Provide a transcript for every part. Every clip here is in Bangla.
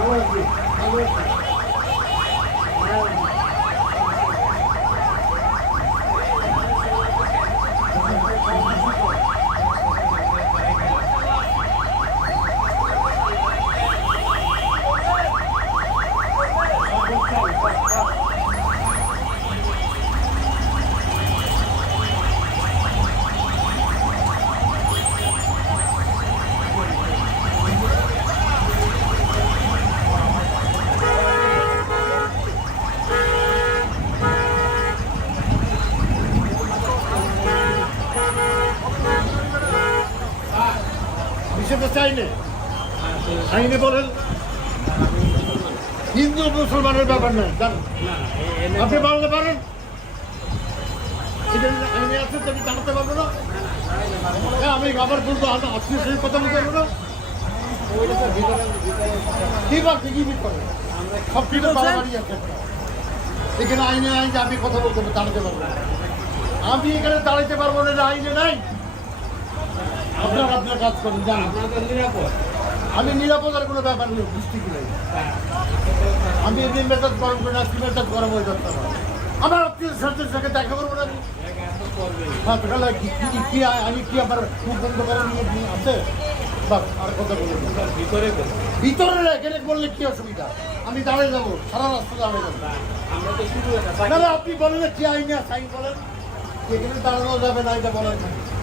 Alô, alô. নিষেধ চাইলে? আইনে বলেন। হিন্দু মুসলমানের ব্যাপার নয় জানেন? আপনি বলতে পারেন আইনে আছে জানাতে পারব না। আমি আবার বলব আ- আপনি সেই কথা বলতে পারব না। কি বলছে কি করে সব কিছু বাড়াবাড়ি আছে। এখানে আইনে আমি কথা বলতে পারব, দাঁড়াতে পারব না। আমি এখানে দাঁড়াতে পারব না আইনে নাই। আপনার আপনার কাজ করেন জানেন। নিরাপদ। আমি নিরাপদার কোনো ব্যাপার নেই ডিস্ট্রিক্ট নেই। আমি এদিন মেজাজ গরম করি না আজকে মেজাজ গরম হয়ে যাচ্ছে আমার। আত্মীয় স্বার্থের সঙ্গে দেখা করব না হ্যাঁ কি কি- কি আমি কি আমার মুখ বন্ধ করার নিয়ে নিয়ে আছে? আর কথা বলে দিই। ভিতরে ভিতরে রেখে বললে কি অসুবিধা? আমি দাঁড়িয়ে যাব সারা রাস্তা দাঁড়িয়ে যাব। না আপনি বলেন কি আইনে আছে আইন বলেন। এখানে দাঁড়ানো যাবে না এটা বলেন না।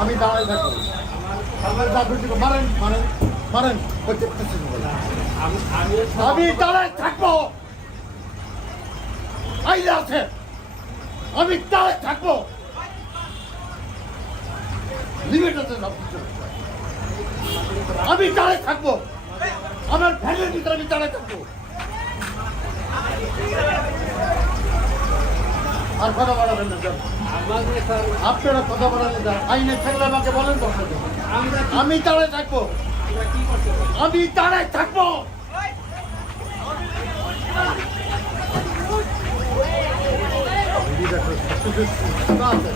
আমি দাঁড়ায় থাকব। আমার যা। মারেন মারেন মারেন। আমি আমি আমি থাকব। আইলে আছে। আমি দাঁড়ায় থাকব। লিমিট আছে সব কিছু। আমি দাঁড়ায় থাকব। আমার ভ্যানের ভিতরে আমি দাঁড়ায় থাকব। আর কথা বলাবেন না আপনারা কথা বলালে যান আইনে থাকলে আমাকে বলেন আমি দাঁড়ায় থাকব আমি দাঁড়ায় থাকব আছে